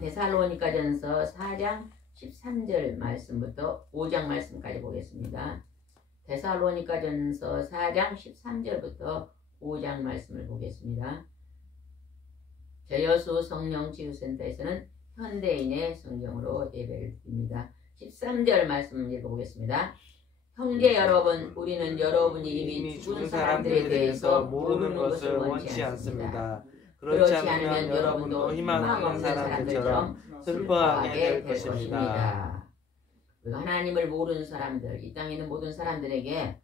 데살로니가전서 4장 13절 말씀부터 5장 말씀까지 보겠습니다. 데살로니가전서 4장 13절부터 5장 말씀을 보겠습니다. 저여수 성령 치유센터에서는 현대인의 성경으로 예배를 드립니다. 13절 말씀 읽어보겠습니다. 형제 여러분, 우리는 여러분이 이미 죽은 사람들에 대해서 모르는 것을 원치 않습니다. 그렇지 않으면 여러분도 희망 없는 사람들처럼 슬퍼하게 될 것입니다. 하나님을 모르는 사람들, 이 땅에 있는 모든 사람들에게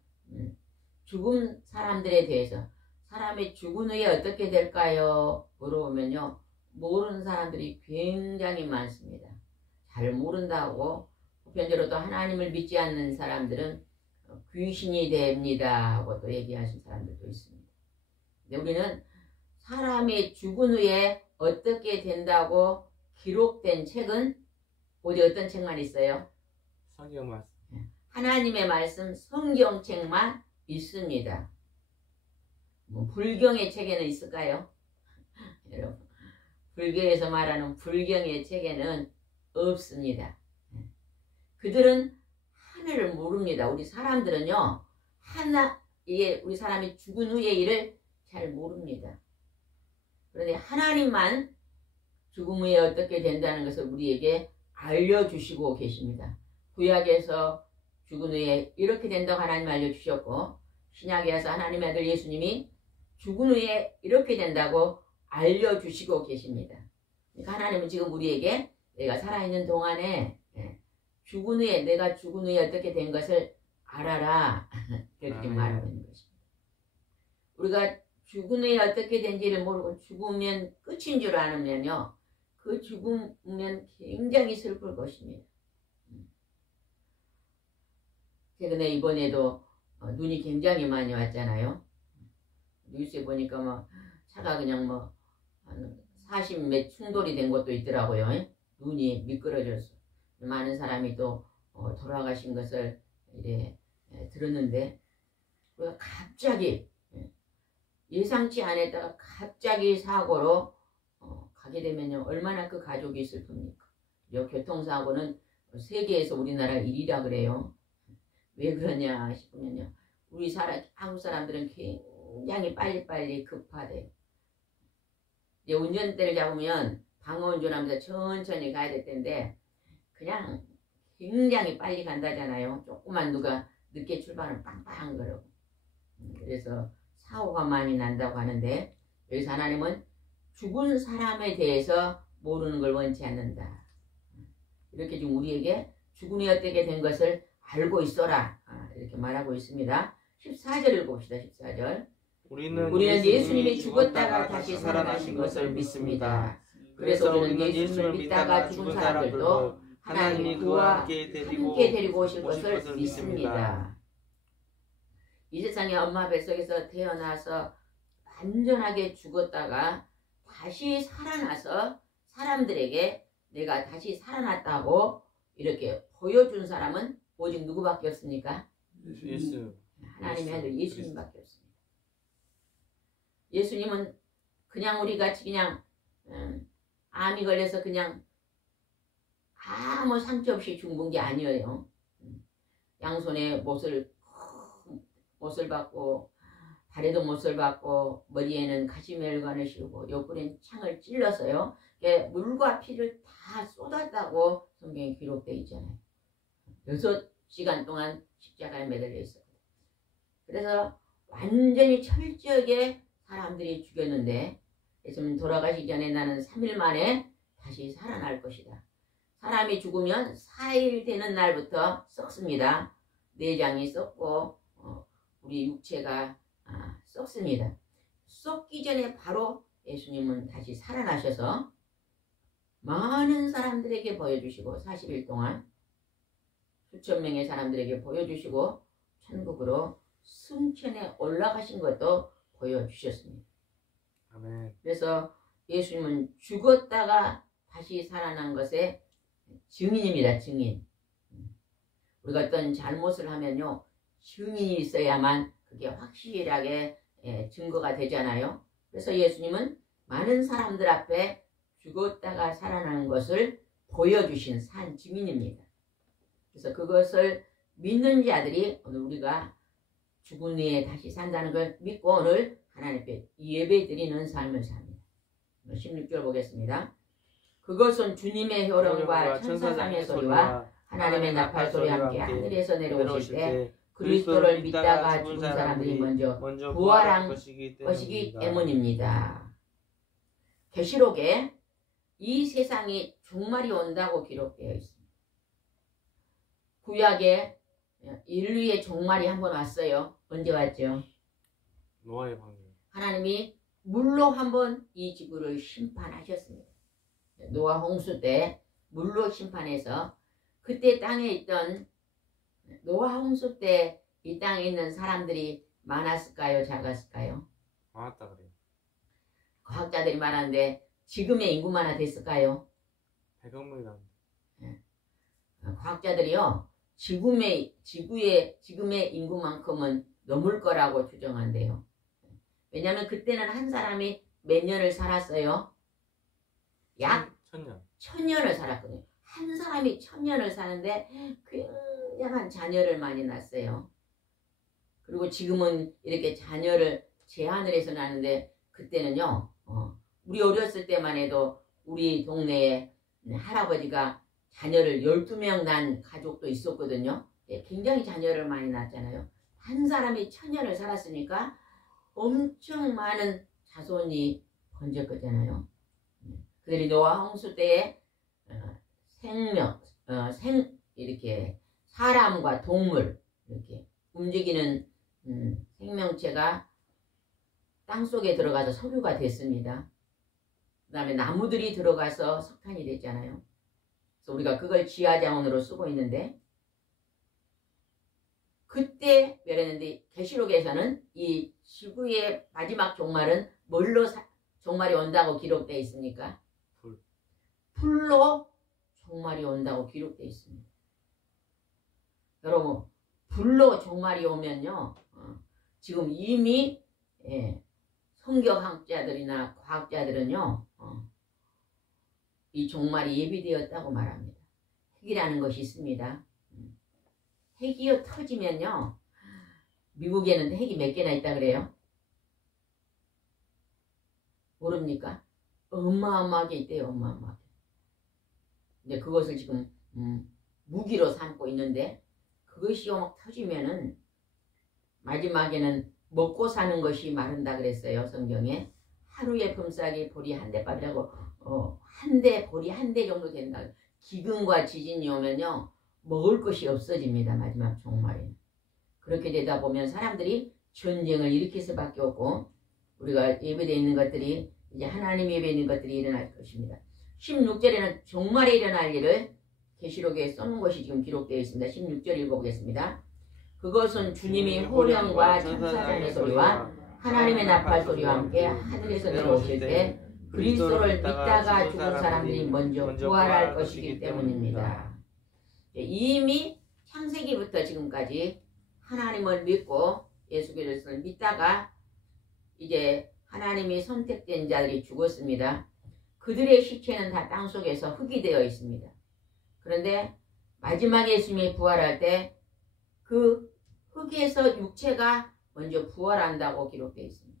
죽은 사람들에 대해서 사람의 죽은 후에 어떻게 될까요? 물어보면요, 모르는 사람들이 굉장히 많습니다. 잘 모른다고, 보편적으로 또 하나님을 믿지 않는 사람들은 귀신이 됩니다 하고 또 얘기하시는 사람들도 있습니다. 근데 우리는 사람이 죽은 후에 어떻게 된다고 기록된 책은 어디 어떤 책만 있어요? 성경 말씀. 하나님의 말씀 성경책만 있습니다. 뭐 불경의 책에는 있을까요? 여러분, 불교에서 말하는 불경의 체계는 없습니다. 그들은 하늘을 모릅니다. 우리 사람들은요, 이게 우리 사람이 죽은 후의 일을 잘 모릅니다. 그런데 하나님만 죽음 후에 어떻게 된다는 것을 우리에게 알려주시고 계십니다. 구약에서 죽은 후에 이렇게 된다고 하나님 알려주셨고, 신약에서 하나님의 아들 예수님이 죽은 후에 이렇게 된다고 알려주시고 계십니다. 그러니까 하나님은 지금 우리에게 내가 살아있는 동안에 죽은 후에, 내가 죽은 후에 어떻게 된 것을 알아라. 그렇게 말하고 있는 것입니다. 우리가 죽은 후에 어떻게 된지를 모르고 죽으면 끝인 줄 알으면요, 그 죽으면 굉장히 슬플 것입니다. 최근에 이번에도 눈이 굉장히 많이 왔잖아요. 뉴스에 보니까 뭐 차가 그냥 뭐 40몇 충돌이 된 것도 있더라고요. 눈이 미끄러져서 많은 사람이 또 돌아가신 것을 이래 들었는데, 갑자기 예상치 않았다가 갑자기 사고로 가게 되면요, 얼마나 그 가족이 슬픕니까? 이 교통사고는 세계에서 우리나라 1위라 그래요. 왜 그러냐 싶으면요, 우리 한국 사람들은 굉장히 빨리빨리 급하대요. 이제 운전대를 잡으면 방어 운전하면서 천천히 가야 될 텐데 그냥 굉장히 빨리 간다잖아요. 조금만 누가 늦게 출발하면 빵빵 그러고. 그래서 사고가 많이 난다고 하는데, 여기서 하나님은 죽은 사람에 대해서 모르는 걸 원치 않는다. 이렇게 지금 우리에게 죽음이 어떻게 된 것을 알고 있어라, 이렇게 말하고 있습니다. 14절 읽어봅시다. 14절. 우리는 예수님이 죽었다가 다시 살아나신 것을 믿습니다. 그래서 우리는 예수님을 믿다가 죽은 사람들도 하나님이 그와 함께 데리고 오실 것을 믿습니다. 이 세상에 엄마 뱃속에서 태어나서 완전하게 죽었다가 다시 살아나서 사람들에게 내가 다시 살아났다고 이렇게 보여준 사람은 오직 누구밖에 없습니까? 예수. 하나님의 아들 예수님밖에 없습니다. 예수님은 그냥 우리 같이 그냥 암이 걸려서 그냥 아무 상처 없이 죽은 게 아니에요. 양손에 못을 받고 발에도 못을 받고 머리에는 가시멜관을 씌우고 옆구리엔 창을 찔러서요, 물과 피를 다 쏟았다고 성경에 기록되어 있잖아요. 6시간 동안 십자가에 매달려 있었거든요. 그래서 완전히 철저하게 사람들이 죽였는데, 예수님 돌아가시기 전에 나는 3일 만에 다시 살아날 것이다. 사람이 죽으면 4일 되는 날부터 썩습니다. 내장이 썩고 우리 육체가 썩습니다. 썩기 전에 바로 예수님은 다시 살아나셔서 많은 사람들에게 보여주시고 40일 동안 수천 명의 사람들에게 보여주시고 천국으로 승천에 올라가신 것도 보여주셨습니다. 아멘. 그래서 예수님은 죽었다가 다시 살아난 것의 증인입니다. 증인. 우리가 어떤 잘못을 하면요, 증인이 있어야만 그게 확실하게 증거가 되잖아요. 그래서 예수님은 많은 사람들 앞에 죽었다가 살아나는 것을 보여주신 산 증인입니다. 그래서 그것을 믿는 자들이 오늘 우리가 죽은 후에 다시 산다는 걸 믿고 오늘 하나님 앞에 예배 드리는 삶을 삽니다. 16절 보겠습니다. 그것은 주님의 효령과 천사장의 소리와 하나님의 나팔 소리와 함께 하늘에서 내려오실 때 그리스도를 믿다가 죽은 사람들이 먼저 부활한 것이기 때문입니다. 계시록에 이 세상이 종말이 온다고 기록되어 있습니다. 구약에 인류의 종말이 한번 왔어요. 언제 왔죠? 노아의 방주. 하나님이 물로 한번 이 지구를 심판하셨습니다. 노아 홍수 때 물로 심판해서, 그때 땅에 있던 노아 홍수 때 이 땅에 있는 사람들이 많았을까요? 작았을까요? 많았다 그래요. 과학자들이 말하는데 지금의 인구만 하나 됐을까요? 100억 명이 과학자들이요, 지구의 인구만큼은 넘을 거라고 추정한대요. 왜냐하면 그때는 한 사람이 몇 년을 살았어요? 약 천년. 1000년을 살았거든요. 한 사람이 1000년을 사는데 굉장한 자녀를 많이 낳았어요. 그리고 지금은 이렇게 자녀를 제한을 해서 낳는데 그때는요. 우리 어렸을 때만 해도 우리 동네에 할아버지가 자녀를 12명 낳은 가족도 있었거든요. 굉장히 자녀를 많이 낳았잖아요. 한 사람이 1000년을 살았으니까 엄청 많은 자손이 번졌거든요. 그들이 노아 홍수 때에 이렇게 사람과 동물 이렇게 움직이는 생명체가 땅속에 들어가서 석유가 됐습니다. 그 다음에 나무들이 들어가서 석탄이 됐잖아요. 그래서 우리가 그걸 지하자원으로 쓰고 있는데 그때 그랬는데 계시록에서는 이 지구의 마지막 종말은 뭘로 종말이 온다고 기록되어 있습니까? 불로 종말이 온다고 기록되어 있습니다. 여러분 불로 종말이 오면요 지금 이미 성경학자들이나 과학자들은요 이 종말이 예비되었다고 말합니다. 핵이라는 것이 있습니다. 핵이 터지면요 미국에는 핵이 몇 개나 있다 그래요? 모릅니까? 어마어마하게 있대요. 어마어마하게. 근데 그것을 지금 무기로 삼고 있는데 그것이 막 터지면은 마지막에는 먹고 사는 것이 마른다 그랬어요. 성경에. 하루에 품삯이 보리 한 대밥이라고 한 대 보리 한 대 정도 된다. 기근과 지진이 오면요 먹을 것이 없어집니다. 마지막 종말에. 그렇게 되다 보면 사람들이 전쟁을 일으킬 수밖에 없고 우리가 예배되어 있는 것들이 이제 하나님 예배에 있는 것들이 일어날 것입니다. 16절에는 종말에 일어날 일을 계시록에 써놓은 것이 지금 기록되어 있습니다. 16절 읽어보겠습니다. 그것은 주님이 호령과 천사장의 소리와 하나님의 나팔 소리와 함께 하늘에서 내려오실 때 그리스도를 믿다가 죽은 사람들이 먼저 부활할 것이기 때문입니다. 이미 창세기부터 지금까지 하나님을 믿고 예수 그리스도를 믿다가 이제 하나님이 선택된 자들이 죽었습니다. 그들의 시체는 다 땅속에서 흙이 되어 있습니다. 그런데 마지막에 예수님이 부활할 때 그 흙에서 육체가 먼저 부활한다고 기록되어 있습니다.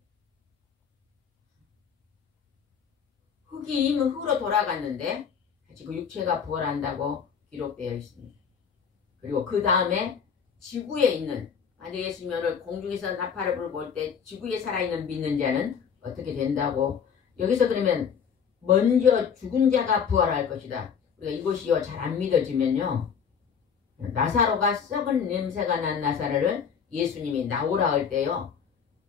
흙이 이미 흙으로 돌아갔는데 다시 그 육체가 부활한다고 기록되어 있습니다. 그리고 그 다음에 지구에 있는 만약 예수님이 오늘 공중에서 나팔을 불고 올 때 지구에 살아있는 믿는 자는 어떻게 된다고 여기서 그러면 먼저 죽은 자가 부활할 것이다. 우리가 이것이요 잘 안 믿어지면요 나사로가 썩은 냄새가 난 나사로를 예수님이 나오라 할 때요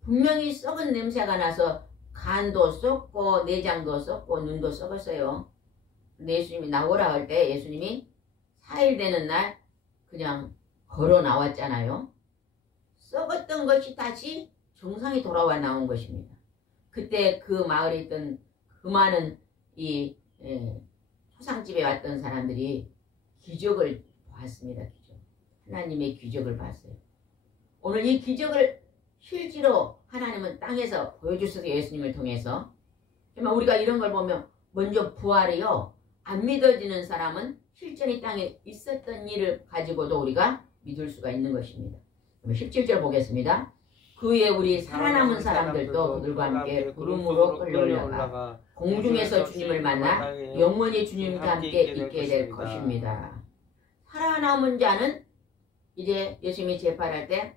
분명히 썩은 냄새가 나서 간도 썩고 내장도 썩고 눈도 썩었어요. 근데 예수님이 나오라 할 때 예수님이 4일 되는 날 그냥 걸어 나왔잖아요. 썩었던 것이 다시 정상이 돌아와 나온 것입니다. 그때 그 마을에 있던 그 많은 이 초상집에 왔던 사람들이 기적을 봤습니다. 기적. 하나님의 기적을 봤어요. 오늘 이 기적을 실제로 하나님은 땅에서 보여주셔서 예수님을 통해서 정말 우리가 이런 걸 보면 먼저 부활이요 안 믿어지는 사람은 실전이 땅에 있었던 일을 가지고도 우리가 믿을 수가 있는 것입니다. 17절 보겠습니다. 그 후에 우리 살아남은 사람들도 그들과 함께 구름으로 끌려올라가 공중에서 주님을 만나 영원히 주님과 함께 있게 될 것입니다. 살아남은 자는 이제 예수님이 재판할 때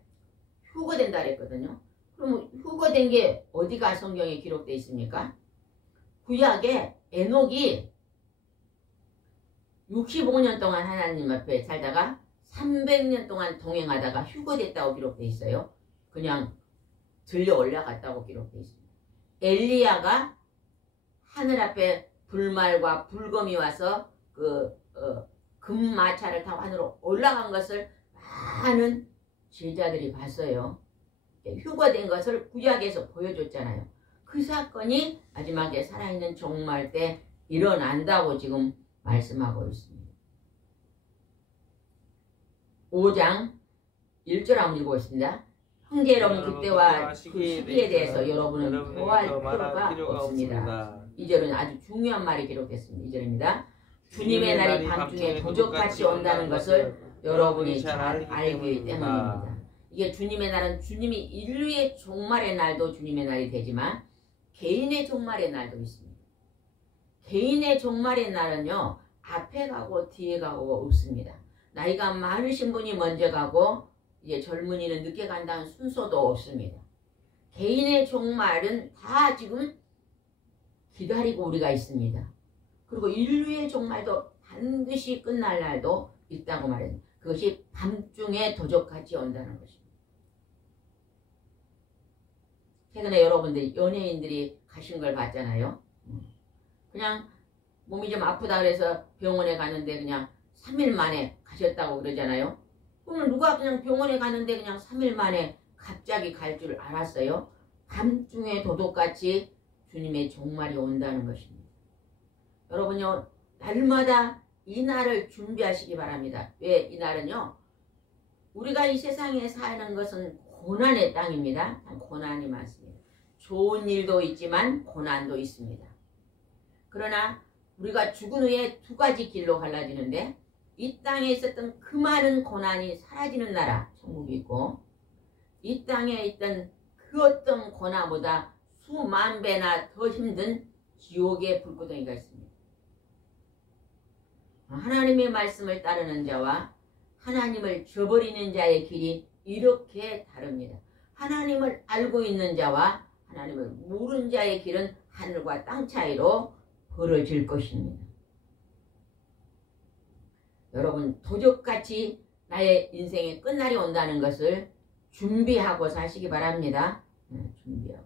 휴거된다 그랬거든요. 그럼 휴거된 게 어디가 성경에 기록되어 있습니까? 구약에 에녹이 65년 동안 하나님 앞에 살다가 300년 동안 동행하다가 휴거됐다고 기록되어 있어요. 그냥 들려 올라갔다고 기록되어 있습니다. 엘리야가 하늘 앞에 불말과 불검이 와서 금마차를 타고 하늘로 올라간 것을 많은 제자들이 봤어요. 휴거된 것을 구약에서 보여줬잖아요. 그 사건이 마지막에 살아있는 종말 때 일어난다고 지금 말씀하고 있습니다. 5장 1절 한번 읽어보겠습니다. 형제 여러분 그때와 그 시기에 대해서 여러분은 더할 필요가 없습니다. 2절은 아주 중요한 말이 기록됐습니다. 2절입니다. 주님의 날이 밤중에 도적같이 온다는 것을 여러분이 잘 알기 때문입니다. 이게 주님의 날은 주님이 인류의 종말의 날도 주님의 날이 되지만 개인의 종말의 날도 있습니다. 개인의 종말의 날은요. 앞에 가고 뒤에 가고 없습니다. 나이가 많으신 분이 먼저 가고 이제 젊은이는 늦게 간다는 순서도 없습니다. 개인의 종말은 다 지금 기다리고 우리가 있습니다. 그리고 인류의 종말도 반드시 끝날 날도 있다고 말합니다. 그것이 밤중에 도적같이 온다는 것입니다. 최근에 여러분들이 연예인들이 가신 걸 봤잖아요. 그냥 몸이 좀 아프다 그래서 병원에 갔는데 그냥 3일 만에 가셨다고 그러잖아요. 그러면 누가 그냥 병원에 갔는데 그냥 3일 만에 갑자기 갈 줄 알았어요? 밤중에 도둑같이 주님의 종말이 온다는 것입니다. 여러분요, 날마다 이 날을 준비하시기 바랍니다. 왜 이 날은요? 우리가 이 세상에 사는 것은 고난의 땅입니다. 고난이 많습니다. 좋은 일도 있지만 고난도 있습니다. 그러나 우리가 죽은 후에 두 가지 길로 갈라지는데 이 땅에 있었던 그 많은 고난이 사라지는 나라 천국이 있고 이 땅에 있던 그 어떤 고난보다 수만 배나 더 힘든 지옥의 불구덩이가 있습니다. 하나님의 말씀을 따르는 자와 하나님을 저버리는 자의 길이 이렇게 다릅니다. 하나님을 알고 있는 자와 하나님을 모르는 자의 길은 하늘과 땅 차이로 벌어질 것입니다. 여러분 도적같이 나의 인생의 끝날이 온다는 것을 준비하고 사시기 바랍니다. 준비하고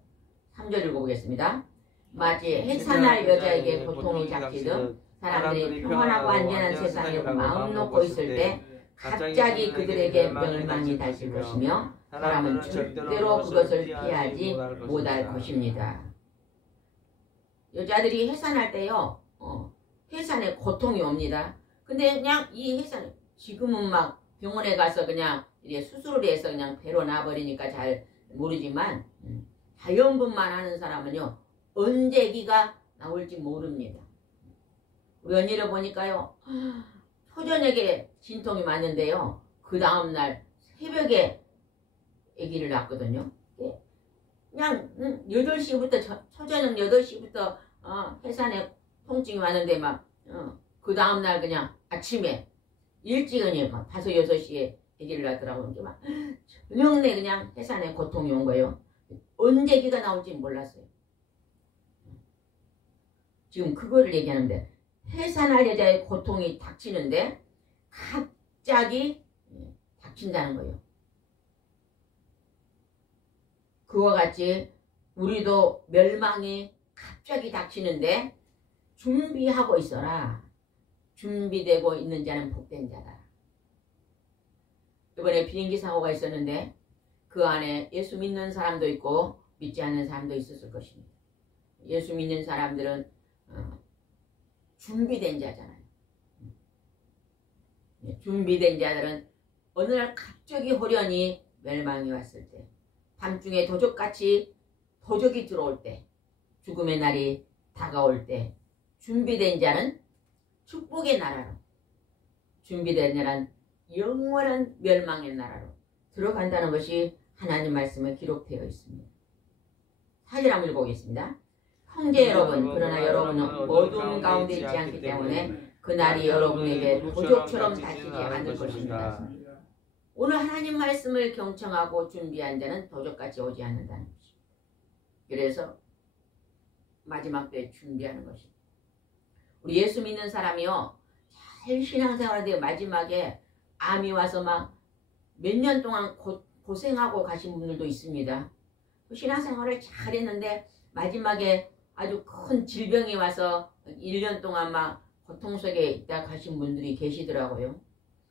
3절 읽어보겠습니다. 마치 해산할 여자에게 고통이 닥치듯 사람들이 평안하고 안전한 세상에 마음 놓고 있을 때 갑자기 그들에게 멸망이 닥칠 것이며 사람은 절대로 그것을 피하지 못할 것입니다. 여자들이 해산할 때요, 해산에 고통이 옵니다. 근데 그냥 이 해산, 지금은 막 병원에 가서 그냥 이렇게 수술을 해서 그냥 배로 나버리니까 잘 모르지만, 자연분만 하는 사람은요, 언제 기가 나올지 모릅니다. 우리 언니를 보니까요, 초저녁에 진통이 많은데요, 그 다음날 새벽에 아기를 낳았거든요. 그냥 8시부터 초저녁 8시부터 해산에 통증이 많은데 막 그 다음날 그냥 아침에 일찍은요 5, 6시에 아기를 낳더라고요. 막 저녁 내 그냥 해산에 고통이 온 거예요. 언제 아기가 나올지 몰랐어요. 지금 그거를 얘기하는데 해산할 여자의 고통이 닥치는데 갑자기 닥친다는 거예요. 그와 같이 우리도 멸망이 갑자기 닥치는데 준비하고 있어라. 준비되고 있는 자는 복된 자다. 이번에 비행기 사고가 있었는데 그 안에 예수 믿는 사람도 있고 믿지 않는 사람도 있었을 것입니다. 예수 믿는 사람들은 준비된 자잖아요. 준비된 자들은 어느 날 갑자기 호련히 멸망이 왔을 때 밤중에 도적같이 도적이 들어올 때 죽음의 날이 다가올 때 준비된 자는 축복의 나라로 준비된 자는 영원한 멸망의 나라로 들어간다는 것이 하나님 말씀에 기록되어 있습니다. 4절 한번 읽어보겠습니다. 형제 여러분 그러나 여러분은 어두운 가운데 있지 않기 때문에 그날이 여러분에게 도적처럼 다치지 않을 것입니다. 오늘 하나님 말씀을 경청하고 준비한 자는 도적같이 오지 않는다는 것입니다. 그래서 마지막 때에 준비하는 것입니다. 우리 예수 믿는 사람이요 잘 신앙생활하는데 마지막에 암이 와서 막 몇 년 동안 고생하고 가신 분들도 있습니다. 신앙생활을 잘 했는데 마지막에 아주 큰 질병이 와서 1년 동안 막 고통 속에 있다 가신 분들이 계시더라고요.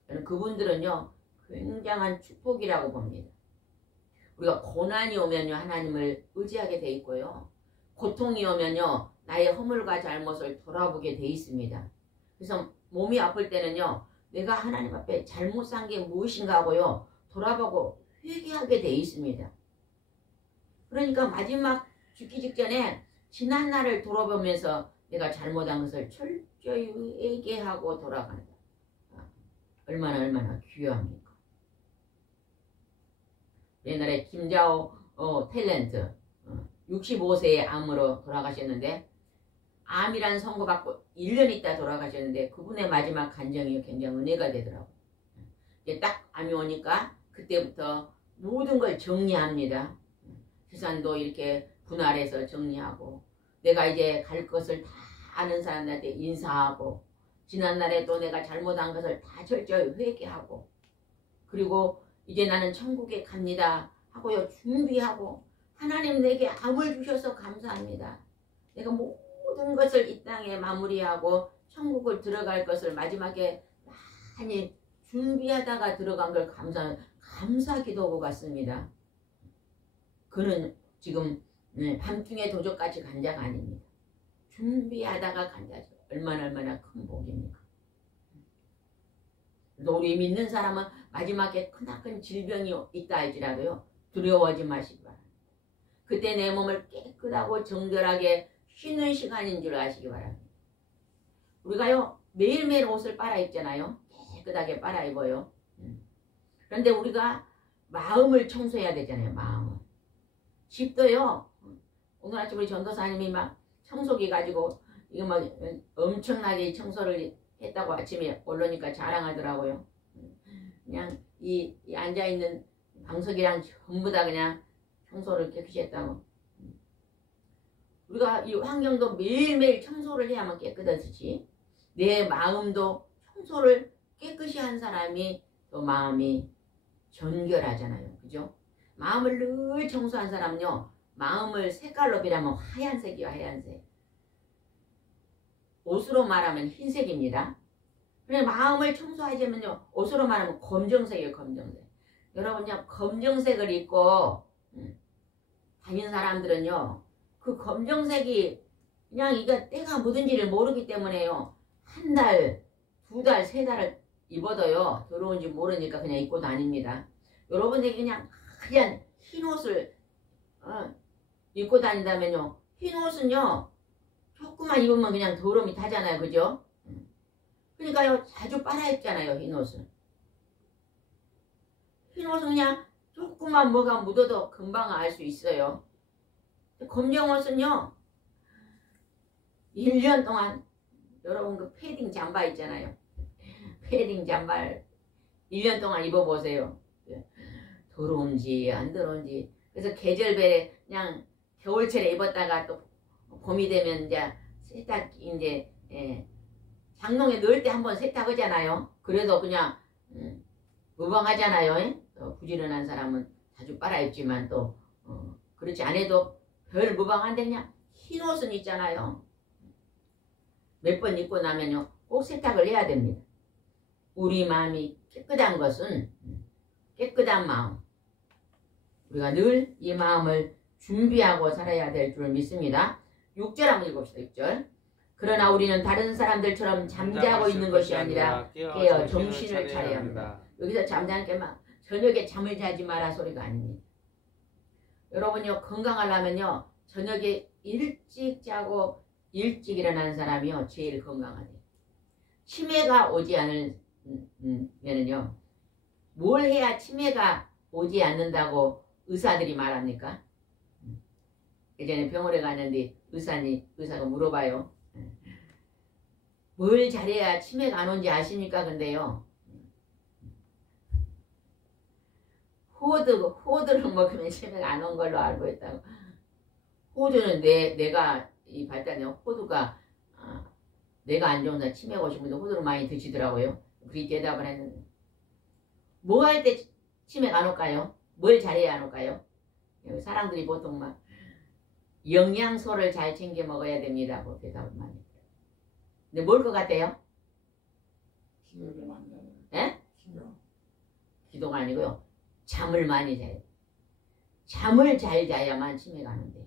저는 그분들은요 굉장한 축복이라고 봅니다. 우리가 고난이 오면요 하나님을 의지하게 돼 있고요. 고통이 오면요 나의 허물과 잘못을 돌아보게 돼 있습니다. 그래서 몸이 아플 때는요 내가 하나님 앞에 잘못 산 게 무엇인가 하고요 돌아보고 회개하게 돼 있습니다. 그러니까 마지막 죽기 직전에 지난 날을 돌아보면서 내가 잘못한 것을 철저히 회개하고 돌아간다. 얼마나 귀합니까? 옛날에 김자오 탤런트 65세에 암으로 돌아가셨는데, 암이란 선고받고 1년 있다 돌아가셨는데 그분의 마지막 간정이 굉장히 은혜가 되더라고요. 이제 딱 암이 오니까 그때부터 모든 걸 정리합니다. 재산도 이렇게 분할해서 정리하고, 내가 이제 갈 것을 다 아는 사람들한테 인사하고, 지난날에 또 내가 잘못한 것을 다 철저히 회개하고, 그리고 이제 나는 천국에 갑니다 하고요 준비하고, 하나님 내게 암을 주셔서 감사합니다. 내가 모든 것을 이 땅에 마무리하고 천국을 들어갈 것을 마지막에 많이 준비하다가 들어간 걸 감사 기도하고 갔습니다. 그는 지금 밤중에 도적같이 간 자가 아닙니다. 준비하다가 간 자죠. 얼마나 큰 복입니까? 그래서 우리 믿는 사람은 마지막에 크나큰 질병이 있다 할지라도요 두려워하지 마시기 바랍니다. 그때 내 몸을 깨끗하고 정결하게 쉬는 시간인 줄 아시기 바랍니다. 우리가요 매일매일 옷을 빨아 입잖아요. 깨끗하게 빨아 입어요. 그런데 우리가 마음을 청소해야 되잖아요. 마음을. 집도요. 오늘 아침 우리 전도사님이 막 청소기 가지고 이거 막 엄청나게 청소를 했다고 아침에 올라오니까 자랑하더라고요. 그냥 이 앉아있는 방석이랑 전부 다 그냥 청소를 깨끗이 했다고. 우리가 이 환경도 매일매일 청소를 해야만 깨끗해지지. 내 마음도 청소를 깨끗이 한 사람이 또 마음이 정결하잖아요. 그죠? 마음을 늘 청소한 사람은요, 마음을 색깔로 비라면 하얀색이요, 하얀색. 옷으로 말하면 흰색입니다. 그래 마음을 청소하자면요, 옷으로 말하면 검정색이에요, 검정색. 여러분요, 검정색을 입고 다니는 사람들은요, 그 검정색이 그냥 이게 때가 묻은지를 모르기 때문에요, 한 달, 두 달, 세 달을 입어도요, 더러운지 모르니까 그냥 입고 다닙니다. 여러분들이 그냥 하얀 흰 옷을 입고 다닌다면요, 흰 옷은요 조금만 입으면 그냥 더러움이 타잖아요. 그죠? 그러니까요 자주 빨아 입잖아요. 흰 옷은 그냥 조금만 뭐가 묻어도 금방 알 수 있어요. 검정 옷은요 1년 동안, 여러분 그 패딩 잠바 있잖아요. 패딩 잠바를 1년 동안 입어보세요. 더러운지 안 더러운지. 그래서 계절별에 그냥 겨울철에 입었다가 또 봄이 되면 이제 세탁, 이제 장롱에 넣을 때 한번 세탁하잖아요. 그래도 그냥 무방하잖아요. 부지런한 사람은 자주 빨아입지만 또 그렇지 않아도 별 무방한데 그냥 흰 옷은 있잖아요. 몇 번 입고 나면요 꼭 세탁을 해야 됩니다. 우리 마음이 깨끗한 것은 깨끗한 마음, 우리가 늘 이 마음을 준비하고 살아야 될 줄 믿습니다. 6절 한번 읽읍시다. 6절. 그러나 우리는 다른 사람들처럼 잠자고 있는 것이 아니라 깨어 정신을 차려야 합니다. 여기서 잠자는 게 막 저녁에 잠을 자지 마라 소리가 아닙니다. 여러분요 건강하려면요 저녁에 일찍 자고 일찍 일어나는 사람이요 제일 건강하대요. 치매가 오지 않으면은요, 뭘 해야 치매가 오지 않는다고 의사들이 말합니까? 예전에 병원에 갔는데 의사가 물어봐요. 뭘 잘해야 치매가 안 온지 아십니까? 근데요, 호두를 먹으면 치매가 안 온 걸로 알고 있다고. 호두는 내가 이 발달된 호두가 내가 안 좋은 사람 치매가 오신 분들 호두를 많이 드시더라고요. 그렇게 대답을 했는데, 뭐 할 때 치매가 안 올까요? 뭘 잘해야 안 올까요? 사람들이 보통 막 영양소를 잘 챙겨 먹어야 됩니다고 대답을 많이 해요. 근데 뭘 것 같아요? 예? 기도가 아니고요. 잠을 많이 자요. 잠을 잘 자야만 치매가 안 온대요.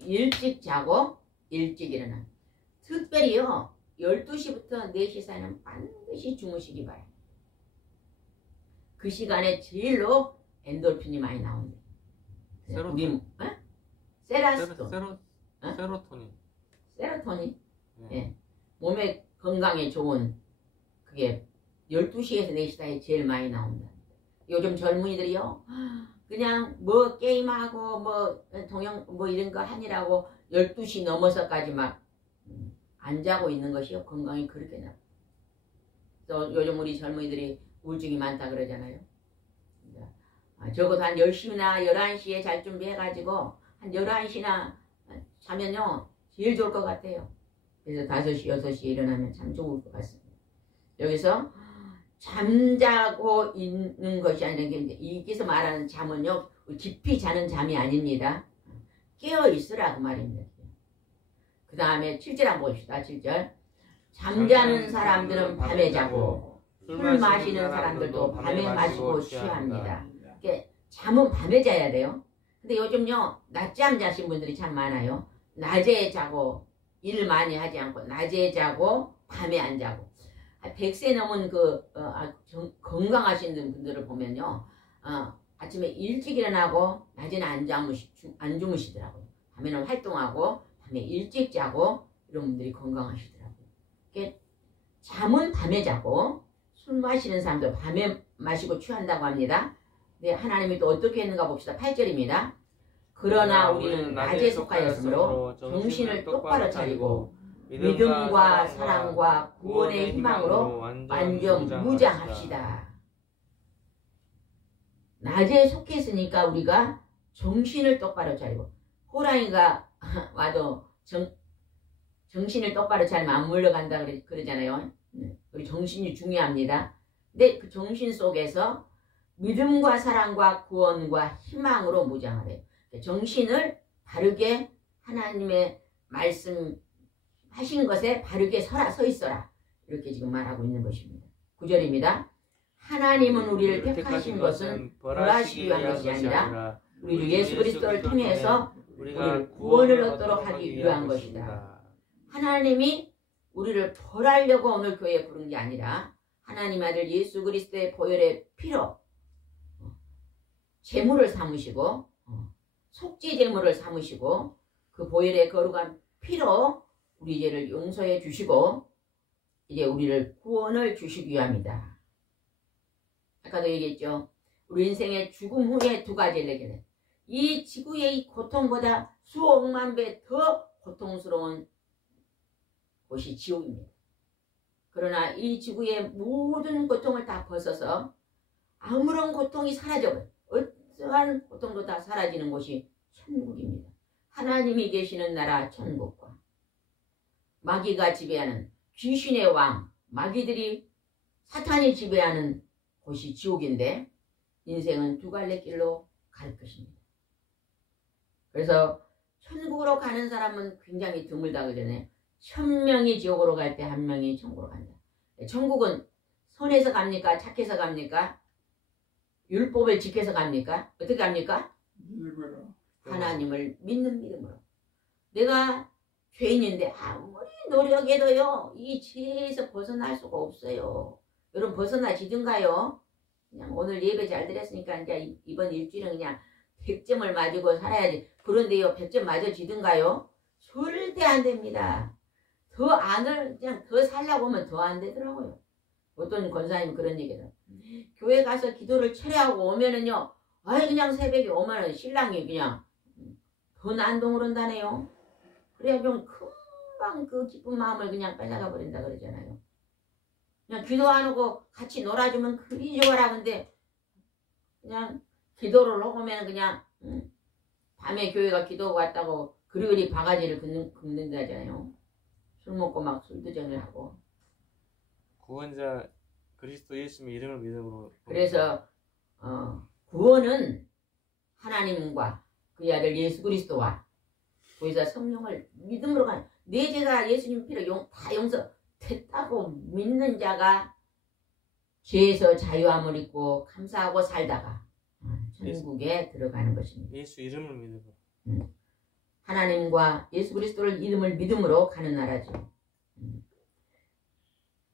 일찍 자고 일찍 일어나. 특별히요 12시부터 4시 사이는 반드시 주무시기 바랍니다. 그 시간에 제일로 엔돌핀이 많이 나온대. 우리 세라스톤, 세로토닌. 세로토닌, 네. 예. 몸에 건강에 좋은 그게 12시에서 4시 사이에 제일 많이 나온다. 요즘 젊은이들이요, 그냥 뭐 게임하고 뭐 동영 뭐 이런 거 하느라고 12시 넘어서까지 막 안 자고 있는 것이요, 건강이 그렇게 나빠. 또 요즘 우리 젊은이들이 우울증이 많다 그러잖아요. 적어도 한 10시나 11시에 잘 준비해가지고 한 11시나 자면요 제일 좋을 것 같아요. 그래서 5시, 6시에 일어나면 참 좋을 것 같습니다. 여기서 잠자고 있는 것이 아니라 여기서 말하는 잠은요 깊이 자는 잠이 아닙니다. 깨어 있으라고 말입니다. 그 다음에 7절 한번 봅시다. 7절. 잠자는 사람들은 밤에 자고 술 마시는 사람들도 밤에 마시고 취합니다. 그러니까 잠은 밤에 자야 돼요. 근데 요즘요 낮잠 자신 분들이 참 많아요. 낮에 자고 일 많이 하지 않고 낮에 자고 밤에 안 자고. 100세 넘은 건강하신 분들을 보면요 아침에 일찍 일어나고 낮에는 안 주무시더라고요. 밤에는 활동하고 밤에 일찍 자고 이런 분들이 건강하시더라고요. 그러니까 잠은 밤에 자고 술 마시는 사람도 밤에 마시고 취한다고 합니다. 네, 하나님이 또 어떻게 했는가 봅시다. 8절입니다. 그러나 우리는 낮에 속하였으므로 정신을 똑바로 차리고 믿음과 사랑과 구원의 희망으로 완전 무장합시다. 낮에 속했으니까 우리가 정신을 똑바로 차리고, 호랑이가 와도 정신을 똑바로 차리면 안 물러간다 그러잖아요. 우리 정신이 중요합니다. 근데 그 정신 속에서 믿음과 사랑과 구원과 희망으로 무장하래요. 정신을 바르게 하나님의 말씀 하신 것에 바르게 서 있어라. 이렇게 지금 말하고 있는 것입니다. 9절입니다. 하나님은 우리를 택하신 것은 벌하시기 위한 것이 아니라 우리 주 예수 그리스도를 통해서 우리를 구원을 얻도록 하기 위한 것이다. 하나님이 우리를 벌하려고 오늘 교회에 부른 게 아니라 하나님 아들 예수 그리스도의 보혈의 피로 제물을 삼으시고 속죄 제물을 삼으시고 그 보혈의 거룩한 피로 우리 죄를 용서해 주시고 이제 우리를 구원을 주시기 위함이다. 아까도 얘기했죠. 우리 인생의 죽음 후에 두 가지를 얘기해요. 이 지구의 이 고통보다 수억만 배 더 고통스러운 곳이 지옥입니다. 그러나 이 지구의 모든 고통을 다 벗어서 아무런 고통이 사라져버려요. 어떠한 고통도 다 사라지는 곳이 천국입니다. 하나님이 계시는 나라 천국과 마귀가 지배하는 귀신의 왕, 마귀들이 사탄이 지배하는 곳이 지옥인데 인생은 두 갈래 길로 갈 것입니다. 그래서 천국으로 가는 사람은 굉장히 드물다 그러잖아요. 1000명이 지옥으로 갈 때 1명이 천국으로 간다. 천국은 선해서 갑니까? 착해서 갑니까? 율법을 지켜서 갑니까? 어떻게 갑니까? 믿음으로. 하나님을 믿는 믿음으로. 내가 죄인인데 아무리 노력해도요 이 죄에서 벗어날 수가 없어요. 여러분 벗어나시든가요? 그냥 오늘 예배 잘 드렸으니까 이제 이번 일주일은 그냥 100점을 맞고 살아야지. 그런데요 100점 맞아지든가요? 절대 안 됩니다. 그냥 더 살려고 하면 더 안 되더라고요. 어떤 권사님 그런 얘기를 교회 가서 기도를 철회하고 오면은요 아이 그냥 새벽에 오면은 신랑이 그냥 더 난동을 한다네요. 그래야 좀 금방 그 기쁜 마음을 그냥 뺏어가 버린다 그러잖아요. 그냥 기도 안 하고 같이 놀아주면 그리 좋아라. 근데 그냥 기도를 하고면 그냥 밤에 교회가 기도하고 왔다고 그리그리 바가지를 긁는다잖아요. 술 먹고 막 술두전을 하고. 구원자 그리스도 예수님의 이름을 믿음으로. 그래서 구원은 하나님과 그의 아들 예수 그리스도와 보이사 성령을 믿음으로 가는 내 죄가 예수님 피로 다 용서됐다고 믿는 자가 죄에서 자유함을 입고 감사하고 살다가 천국에 들어가는 것입니다. 예수 이름을 믿음으로. 하나님과 예수 그리스도를 이름을 믿음으로 가는 나라죠.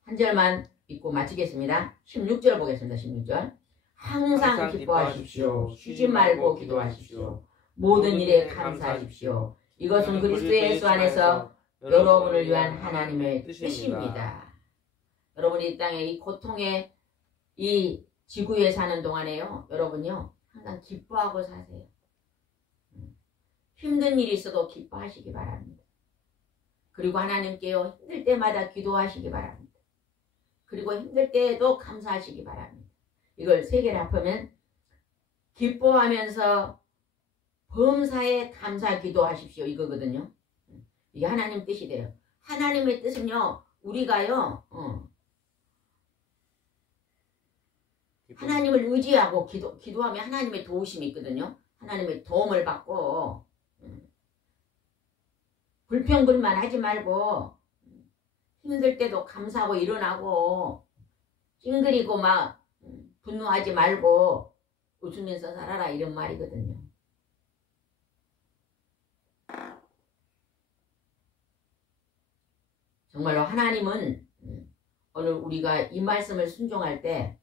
한 절만 읽고 마치겠습니다. 16절 보겠습니다. 16절. 항상 기뻐하십시오. 쉬지 말고 기도하십시오. 모든 일에 감사하십시오. 이것은 그리스도 예수 안에서 여러분을 위한 하나님의 뜻입니다. 여러분이 이 땅에 이 고통의 이 지구에 사는 동안에요, 여러분요, 항상 기뻐하고 사세요. 힘든 일이 있어도 기뻐하시기 바랍니다. 그리고 하나님께요, 힘들 때마다 기도하시기 바랍니다. 그리고 힘들 때에도 감사하시기 바랍니다. 이걸 세 개를 합하면 기뻐하면서 범사에 감사 기도하십시오, 이거거든요. 이게 하나님 뜻이 돼요. 하나님의 뜻은요, 우리가요, 하나님을 의지하고 기도하면 하나님의 도우심이 있거든요. 하나님의 도움을 받고 불평불만 하지 말고 힘들 때도 감사하고 일어나고 찡그리고 막 분노하지 말고 웃으면서 살아라, 이런 말이거든요. 정말로 하나님은 오늘 우리가 이 말씀을 순종할 때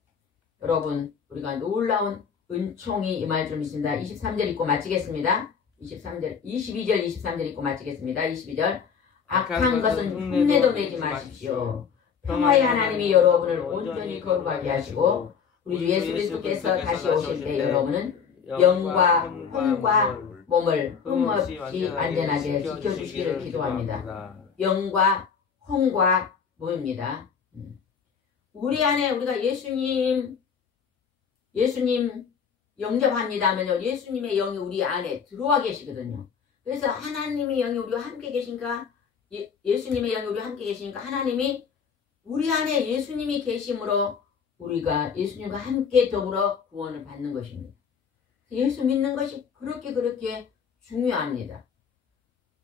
여러분, 우리가 놀라운 은총이 임할 줄 믿습니다. 23절 읽고 마치겠습니다. 22절 23절 읽고 마치겠습니다. 22절 악한 것은 흉내도 내지 마십시오. 평화의 하나님이 여러분을 온전히 거룩하게 하시고 우리 주 예수 그리스도께서 다시 오실 때 여러분은 영과 혼과 몸을 흠없이 안전하게 지켜주시기를 기도합니다. 영과 혼과 몸입니다. 우리 안에 우리가 예수님 영접합니다 하면요, 예수님의 영이 우리 안에 들어와 계시거든요. 그래서 하나님의 영이 우리와 함께 계신가, 예수님의 영이 우리와 함께 계시니까 하나님이 우리 안에 예수님이 계심으로 우리가 예수님과 함께 더불어 구원을 받는 것입니다. 예수 믿는 것이 그렇게 중요합니다.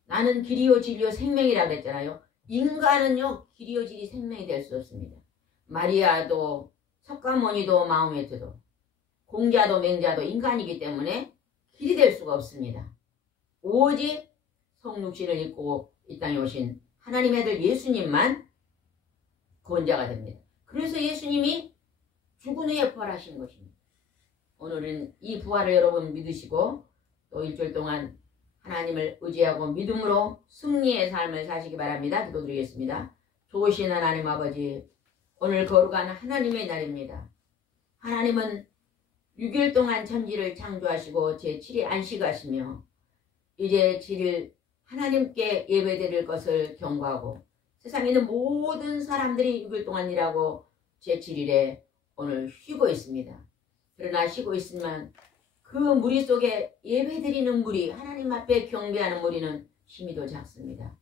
나는 길이요 진리요 생명이라고 했잖아요. 인간은요, 길이요 진리 생명이 될 수 없습니다. 마리아도 석가모니도 마호메트도 공자도 맹자도 인간이기 때문에 길이 될 수가 없습니다. 오직 성육신을 입고 이 땅에 오신 하나님의 아들 예수님만 구원자가 됩니다. 그래서 예수님이 죽은 후에 부활하신 것입니다. 오늘은 이 부활을 여러분 믿으시고 또 일주일 동안 하나님을 의지하고 믿음으로 승리의 삶을 사시기 바랍니다. 기도드리겠습니다. 좋으신 하나님 아버지, 오늘 거룩한 하나님의 날입니다. 하나님은 6일 동안 천지를 창조하시고 제7일 안식하시며 이제 7일 하나님께 예배드릴 것을 경고하고 세상에 있는 모든 사람들이 6일 동안 일하고 제7일에 오늘 쉬고 있습니다. 그러나 쉬고 있으면 그 무리 속에 예배드리는 무리, 하나님 앞에 경배하는 무리는 힘이 더 작습니다.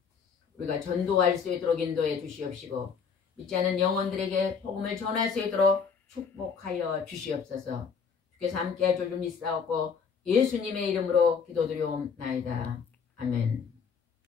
우리가 전도할 수 있도록 인도해 주시옵시고 믿지 않는 영혼들에게 복음을 전할 수 있도록 축복하여 주시옵소서. 주께서 함께 해줄 줄 믿사옵고 예수님의 이름으로 기도드리옵나이다. 아멘.